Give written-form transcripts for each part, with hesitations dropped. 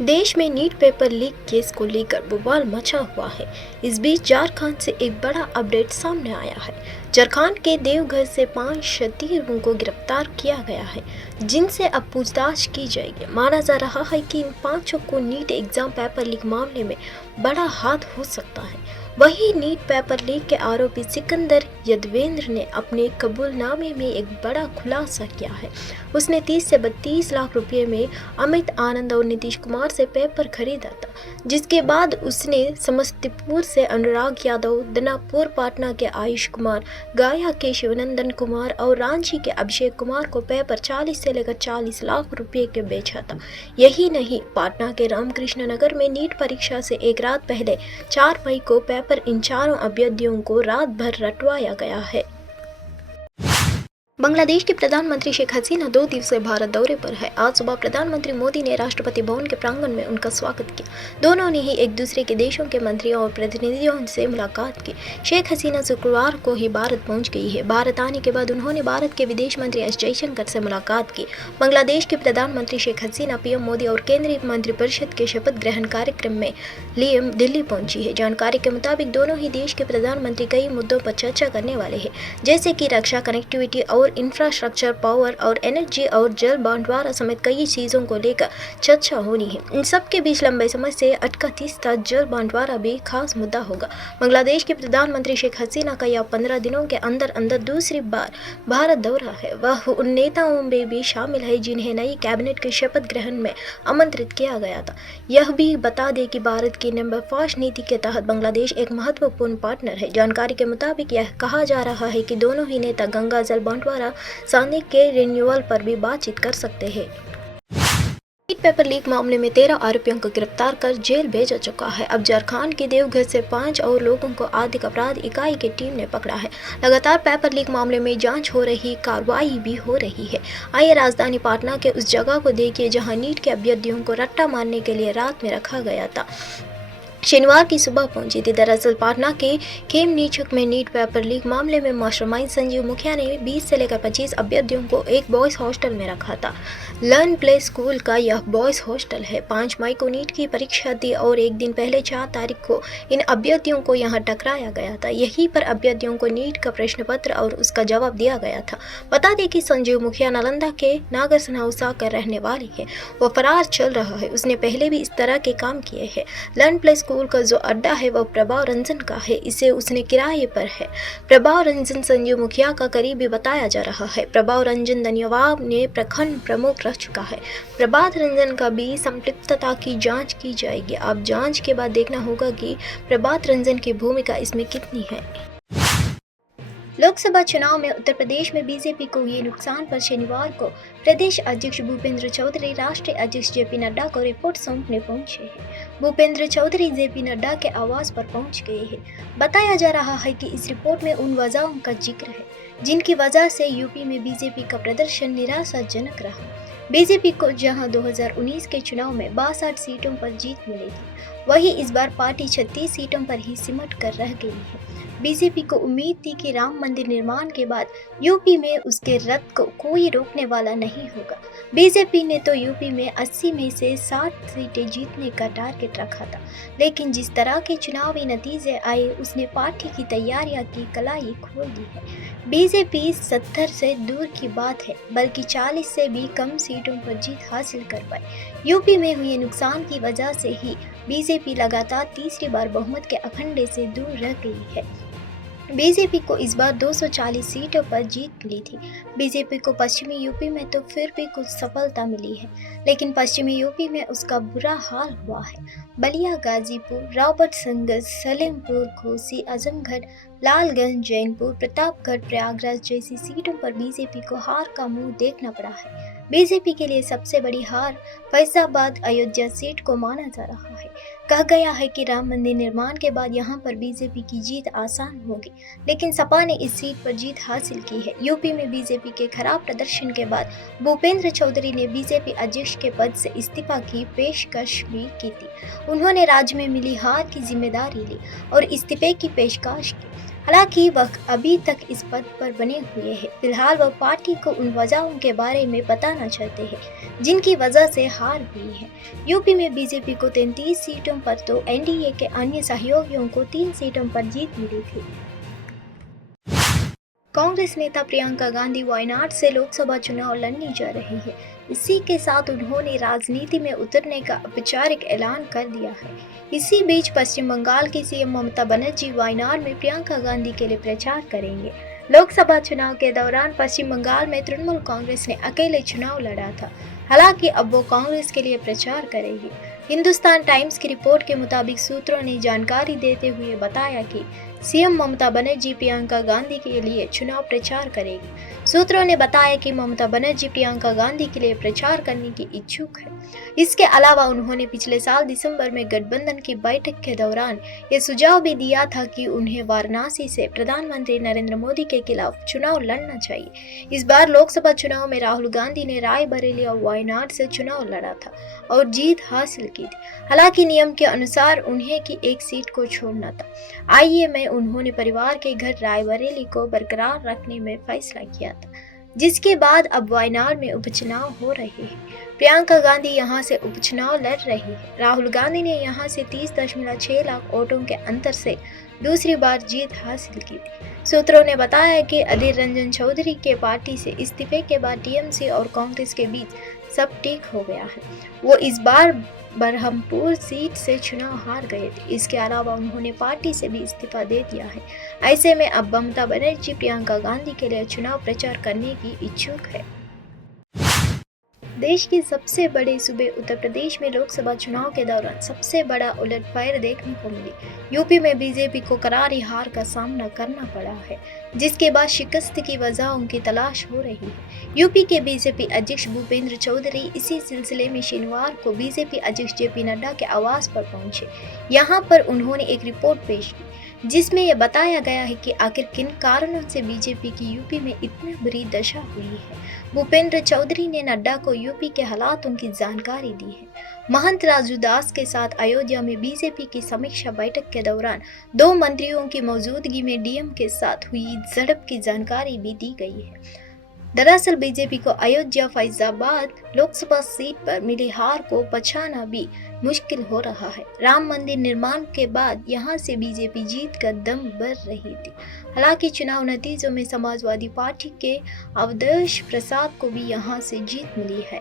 देश में NEET paper leak case को लेकर बवाल मचा हुआ है। इस बीच झारखंड से एक बड़ा अपडेट सामने आया है। झारखंड के देवघर से 5 शतीरों को गिरफ्तार किया गया है, जिनसे अब पूछताछ की जाएगी। माना जा रहा है कि इन 5 को नीट एग्जाम पेपर लीक मामले में बड़ा हाथ हो सकता है। वहीं नीट पेपर लीक के आरोपी सिकंदर यदवेंद्र ने अपने कबूलनामे में एक बड़ा खुलासा किया है। उसने 30 से 32 लाख रुपए में अमित आनंद और नीतीश कुमार से पेपर खरीदा था, जिसके बाद उसने समस्तीपुर से अनुराग यादव, दनापुर पाटना के आयुष कुमार, गया के शिवनंदन कुमार और रांची के अभिषेक कुमार को पेपर 40 से लेकर 40 लाख रुपए के बेचा था। यही नहीं, पाटना के रामकृष्ण नगर में नीट परीक्षा से एक रात पहले 4 मई को पेपर इन चारों अभ्यर्थियों को रात भर रटवाया गया है। बांग्लादेश की प्रधानमंत्री शेख हसीना 2 दिवसीय भारत दौरे पर है। आज सुबह प्रधानमंत्री मोदी ने राष्ट्रपति भवन के प्रांगण में उनका स्वागत किया। दोनों ने ही एक दूसरे के देशों के मंत्रियों और प्रतिनिधियों से मुलाकात की। शेख हसीना शुक्रवार को ही भारत पहुंच गई है। भारत आने के बाद उन्होंने भारत के विदेश मंत्री एस जयशंकर से मुलाकात की। बांग्लादेश की प्रधानमंत्री शेख हसीना पीएम मोदी और केंद्रीय मंत्रिपरिषद के शपथ ग्रहण कार्यक्रम में लिए दिल्ली पहुंची है। जानकारी के मुताबिक दोनों ही देश के प्रधानमंत्री कई मुद्दों पर चर्चा करने वाले हैं, जैसे कि रक्षा, कनेक्टिविटी और इंफ्रास्ट्रक्चर, पावर और एनर्जी और जल बंटवारा समेत कई चीजों को लेकर चर्चा होनी है। इन सब के बीच लंबे समय से अटका तीस्ता जल बंटवारा भी खास मुद्दा होगा। बांग्लादेश के प्रधानमंत्री शेख हसीना का यह 15 दिनों के अंदर अंदर दूसरी बार भारत दौरा है। वह उन नेताओं में भी शामिल है जिन्हें नई कैबिनेट के शपथ ग्रहण में आमंत्रित किया गया था। यह भी बता दें कि भारत की नंबर 5 नीति के तहत बांग्लादेश एक महत्वपूर्ण पार्टनर है। जानकारी के मुताबिक यह कहा जा रहा है कि दोनों ही नेता गंगा जल बंटवारा साधने के रिन्यूअल पर भी बातचीत कर सकते हैं। नीट पेपर लीक मामले में 13 आरोपियों को गिरफ्तार कर जेल भेजा चुका है। अब झारखंड के देवघर से 5 और लोगों को आर्थिक अपराध इकाई की टीम ने पकड़ा है। लगातार पेपर लीक मामले में जांच हो रही, कार्रवाई भी हो रही है। आइए राजधानी पाटना के उस जगह को देखिए जहां नीट के अभ्यर्थियों को रट्टा मारने के लिए रात में रखा गया था। शनिवार की सुबह पहुंची थी। दरअसल पाटना के खेमनीचक में नीट पेपर लीक मामले में मास्टरमाइंड संजीव मुखिया ने 20 से लेकर 25 अभ्यर्थियों को एक बॉयज हॉस्टल में रखा था। लर्न प्ले स्कूल का यह बॉयज हॉस्टल है। 5 मई को नीट की परीक्षा थी और एक दिन पहले 4 तारीख को इन अभ्यर्थियों को यहां टकराया गया था। यहीं पर अभ्यर्थियों को नीट का प्रश्न पत्र और उसका जवाब दिया गया था। बता दें कि संजीव मुखिया नालंदा के नागर सनाउसा का रहने वाली है। वो फरार चल रहा है। उसने पहले भी इस तरह के काम किए हैं। लर्न प्ले स्कूल का जो अड्डा है वह प्रभाव रंजन का है। इसे उसने किराए पर है। प्रभाव रंजन संजीव मुखिया का करीबी बताया जा रहा है। प्रभाव रंजन धन्यवाद ने प्रखंड प्रमुख रह चुका है। प्रभात रंजन का भी संलिप्तता की जांच की जाएगी। अब जांच के बाद देखना होगा कि प्रभात रंजन की भूमिका इसमें कितनी है। लोकसभा चुनाव में उत्तर प्रदेश में बीजेपी को हुए नुकसान पर शनिवार को प्रदेश अध्यक्ष भूपेंद्र चौधरी राष्ट्रीय अध्यक्ष जेपी नड्डा को रिपोर्ट सौंपने पहुंचे हैं। भूपेंद्र चौधरी जेपी नड्डा के आवास पर पहुंच गए हैं। बताया जा रहा है कि इस रिपोर्ट में उन वजहों का जिक्र है जिनकी वजह से यूपी में बीजेपी का प्रदर्शन निराशाजनक रहा। बीजेपी को जहां 2019 के चुनाव में 62 सीटों पर जीत मिली थी, वहीं इस बार पार्टी 36 सीटों पर ही सिमट कर रह गई है। बीजेपी को उम्मीद थी कि राम मंदिर निर्माण के बाद यूपी में उसके रथ को कोई रोकने वाला नहीं होगा। बीजेपी ने तो यूपी में 80 में से 60 सीटें जीतने का टारगेट रखा था, लेकिन जिस तरह के चुनावी नतीजे आए उसने पार्टी की तैयारियां की कलाई खोल दी है। बीजेपी 70 से दूर की बात है, बल्कि 40 से भी कम सीटों पर जीत हासिल कर पाई। यूपी में हुए नुकसान की वजह से ही बीजेपी लगातार तीसरी बार बहुमत के अखंडे से दूर रह गई है। बीजेपी को इस बार 240 सीटों पर जीत मिली थी। बीजेपी को पश्चिमी यूपी में तो फिर भी कुछ सफलता मिली है, लेकिन पश्चिमी यूपी में उसका बुरा हाल हुआ है। बलिया, गाजीपुर, राबर्ट्सगंज, सलेमपुर, घोसी, आजमगढ़, लालगंज, जैनपुर, प्रतापगढ़, प्रयागराज जैसी सीटों पर बीजेपी को हार का मुंह देखना पड़ा है। बीजेपी के लिए सबसे बड़ी हार फैजाबाद अयोध्या सीट को माना जा रहा है। कहा गया है कि राम मंदिर निर्माण के बाद यहां पर बीजेपी की जीत आसान होगी, लेकिन सपा ने इस सीट पर जीत हासिल की है। यूपी में बीजेपी के खराब प्रदर्शन के बाद भूपेंद्र चौधरी ने बीजेपी अध्यक्ष के पद से इस्तीफा की पेशकश भी की थी। उन्होंने राज्य में मिली हार की जिम्मेदारी ली और इस्तीफे की पेशकश की। हालांकि वह अभी तक इस पद पर बने हुए हैं। फिलहाल वह पार्टी को उन वजहों के बारे में बताना चाहते हैं जिनकी वजह से हार हुई है। यूपी में बीजेपी को 33 सीटों पर तो एनडीए के अन्य सहयोगियों को 3 सीटों पर जीत मिली थी। कांग्रेस नेता प्रियंका गांधी वायनाड से लोकसभा चुनाव लड़ने जा रही है। इसी के साथ उन्होंने राजनीति में उतरने का औपचारिक ऐलान कर दिया है। इसी बीच पश्चिम बंगाल की सीएम ममता बनर्जी वायनाड में प्रियंका गांधी के लिए प्रचार करेंगे। लोकसभा चुनाव के दौरान पश्चिम बंगाल में तृणमूल कांग्रेस ने अकेले चुनाव लड़ा था। हालांकि अब वो कांग्रेस के लिए प्रचार करेगी। हिंदुस्तान टाइम्स की रिपोर्ट के मुताबिक सूत्रों ने जानकारी देते हुए बताया कि सीएम ममता बनर्जी प्रियंका गांधी के लिए चुनाव प्रचार करेगी। सूत्रों ने बताया कि ममता बनर्जी प्रियंका गांधी के लिए प्रचार करने की इच्छुक है। इसके अलावा उन्होंने पिछले साल दिसंबर में गठबंधन की बैठक के दौरान ये सुझाव भी दिया था कि उन्हें वाराणसी से प्रधानमंत्री नरेंद्र मोदी के खिलाफ चुनाव लड़ना चाहिए। इस बार लोकसभा चुनाव में राहुल गांधी ने रायबरेली और वायनाड से चुनाव लड़ा था और जीत हासिल की थी। हालांकि नियम के अनुसार उन्हें की एक सीट को छोड़ना था। आईए में उन्होंने परिवार के घर रायबरेली को बरकरार रखने में फैसला किया था, जिसके बाद अब वायनाड में उपचुनाव हो रहे हैं। प्रियंका गांधी यहां से उपचुनाव लड़ रही है। राहुल गांधी ने यहां से 30.6 लाख वोटों के अंतर से दूसरी बार जीत हासिल की थी। सूत्रों ने बताया कि अधीर रंजन चौधरी के पार्टी से इस्तीफे के बाद टीएमसी और कांग्रेस के बीच सब ठीक हो गया है। वो इस बार बरहमपुर सीट से चुनाव हार गए थे। इसके अलावा उन्होंने पार्टी से भी इस्तीफा दे दिया है। ऐसे में अब ममता बनर्जी प्रियंका गांधी के लिए चुनाव प्रचार करने की इच्छुक है। देश के सबसे बड़े सूबे उत्तर प्रदेश में लोकसभा चुनाव के दौरान सबसे बड़ा उलटफेर देखने को मिली। यूपी में बीजेपी को करारी हार का सामना करना पड़ा है, जिसके बाद शिकस्त की वजहों की तलाश हो रही है। यूपी के बीजेपी अध्यक्ष भूपेंद्र चौधरी इसी सिलसिले में शनिवार को बीजेपी अध्यक्ष जेपी नड्डा के आवास पर पहुंचे। यहां पर उन्होंने एक रिपोर्ट पेश की जिसमें यह बताया गया है कि आखिर किन कारणों से बीजेपी की यूपी में इतनी बुरी दशा हुई है। भूपेंद्र चौधरी ने नड्डा को यूपी के हालातों की जानकारी दी है। महंत राजू दास के साथ अयोध्या में बीजेपी की समीक्षा बैठक के दौरान 2 मंत्रियों की मौजूदगी में डीएम के साथ हुई झड़प की जानकारी भी दी गई है। दरअसल बीजेपी को अयोध्या फैजाबाद लोकसभा सीट पर मिली हार को पछाना भी मुश्किल हो रहा है। राम मंदिर निर्माण के बाद यहां से बीजेपी जीत का दम बढ़ रही थी। हालांकि चुनाव नतीजों में समाजवादी पार्टी के अवधेश प्रसाद को भी यहां से जीत मिली है।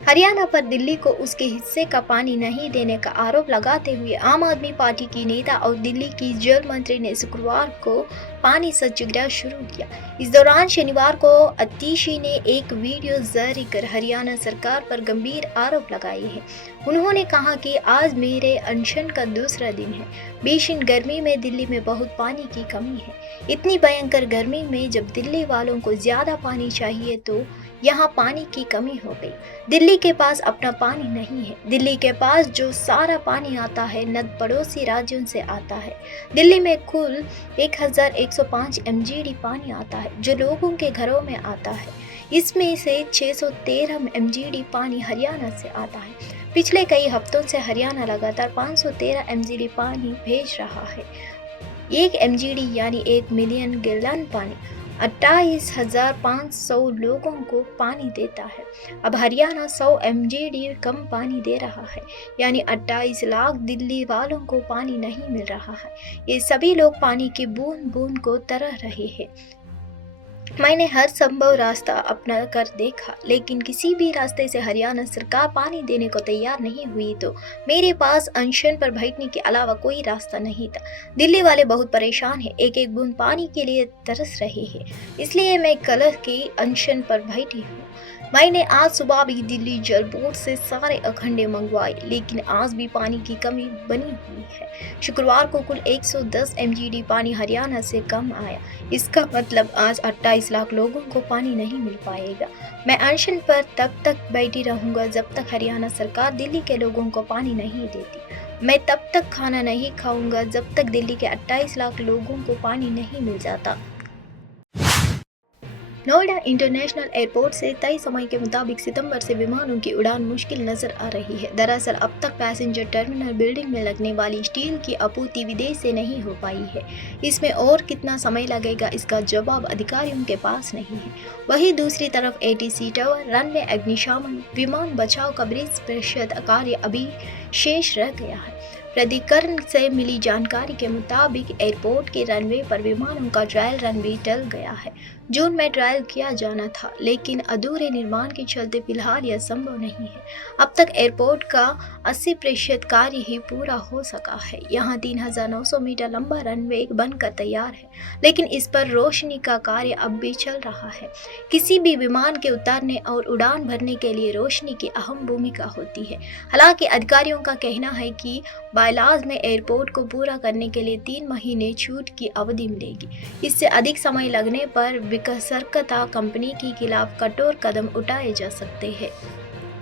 हरियाणा पर दिल्ली को उसके हिस्से का पानी नहीं देने का आरोप लगाते हुए आम आदमी पार्टी की नेता और दिल्ली की जल मंत्री ने शुक्रवार को पानी सत्याग्रह शुरू किया। इस दौरान शनिवार को अतीशी ने एक वीडियो जारी कर हरियाणा सरकार पर गंभीर आरोप लगाए हैं। उन्होंने कहा कि आज मेरे अनशन का दूसरा दिन है। भीषण गर्मी में दिल्ली में बहुत पानी की कमी है। इतनी भयंकर गर्मी में जब दिल्ली वालों को ज्यादा पानी चाहिए तो यहाँ पानी की कमी हो गई। दिल्ली के पास अपना पानी नहीं है। दिल्ली के पास जो सारा पानी आता है नद पड़ोसी राज्यों से आता है। दिल्ली में कुल 1105 MGD पानी आता है जो लोगों के घरों में आता है। इसमें से 613 MGD पानी हरियाणा से आता है। पिछले कई हफ्तों से हरियाणा लगातार 513 MGD पानी भेज रहा है। 1 MGD यानी 1 मिलियन गैलन पानी 28,500 लोगों को पानी देता है। अब हरियाणा 100 MGD कम पानी दे रहा है, यानी 28 लाख दिल्ली वालों को पानी नहीं मिल रहा है। ये सभी लोग पानी की बूंद बूंद को तरह रहे हैं। मैंने हर संभव रास्ता अपना कर देखा, लेकिन किसी भी रास्ते से हरियाणा सरकार पानी देने को तैयार नहीं हुई तो मेरे पास अनशन पर बैठने के अलावा कोई रास्ता नहीं था। दिल्ली वाले बहुत परेशान हैं, एक एक बूंद पानी के लिए तरस रहे हैं, इसलिए मैं कल की अनशन पर बैठी हूँ। मैंने आज सुबह भी दिल्ली जल बोर्ड से सारे अखंडे मंगवाए, लेकिन आज भी पानी की कमी बनी हुई है। शुक्रवार को कुल 110 MGD पानी हरियाणा से कम आया। इसका मतलब आज 28 लाख लोगों को पानी नहीं मिल पाएगा। मैं अनशन पर तब तक बैठी रहूंगा जब तक हरियाणा सरकार दिल्ली के लोगों को पानी नहीं देती। मैं तब तक खाना नहीं खाऊंगा जब तक दिल्ली के 28 लाख लोगों को पानी नहीं मिल जाता। नोएडा इंटरनेशनल एयरपोर्ट से तय समय के मुताबिक सितंबर से विमानों की उड़ान मुश्किल नजर आ रही है। दरअसल अब तक पैसेंजर टर्मिनल बिल्डिंग में लगने वाली स्टील की आपूर्ति विदेश से नहीं हो पाई है। इसमें और कितना समय लगेगा, इसका जवाब अधिकारियों के पास नहीं है। वहीं दूसरी तरफ एटीसी टावर, रनवे, अग्निशमन, विमान बचाव का 20% कार्य अभी शेष रह गया है। प्राधिकरण से मिली जानकारी के मुताबिक एयरपोर्ट के रनवे पर विमानों का ट्रायल रन भी टल गया है। जून में ट्रायल किया जाना था, लेकिन अधूरे निर्माण के चलते फिलहाल यह संभव नहीं है। अब तक एयरपोर्ट का 80% कार्य ही पूरा हो सका है। यहाँ 3900 मीटर लंबा रनवे बनकर तैयार है, लेकिन इस पर रोशनी का कार्य अब भी चल रहा है। किसी भी विमान के उतरने और उड़ान भरने के लिए रोशनी की अहम भूमिका होती है। हालांकि अधिकारियों का कहना है कि बायलाज में एयरपोर्ट को पूरा करने के लिए 3 महीने छूट की अवधि मिलेगी। इससे अधिक समय लगने पर विकसरकता कंपनी के खिलाफ कठोर कदम उठाए जा सकते हैं।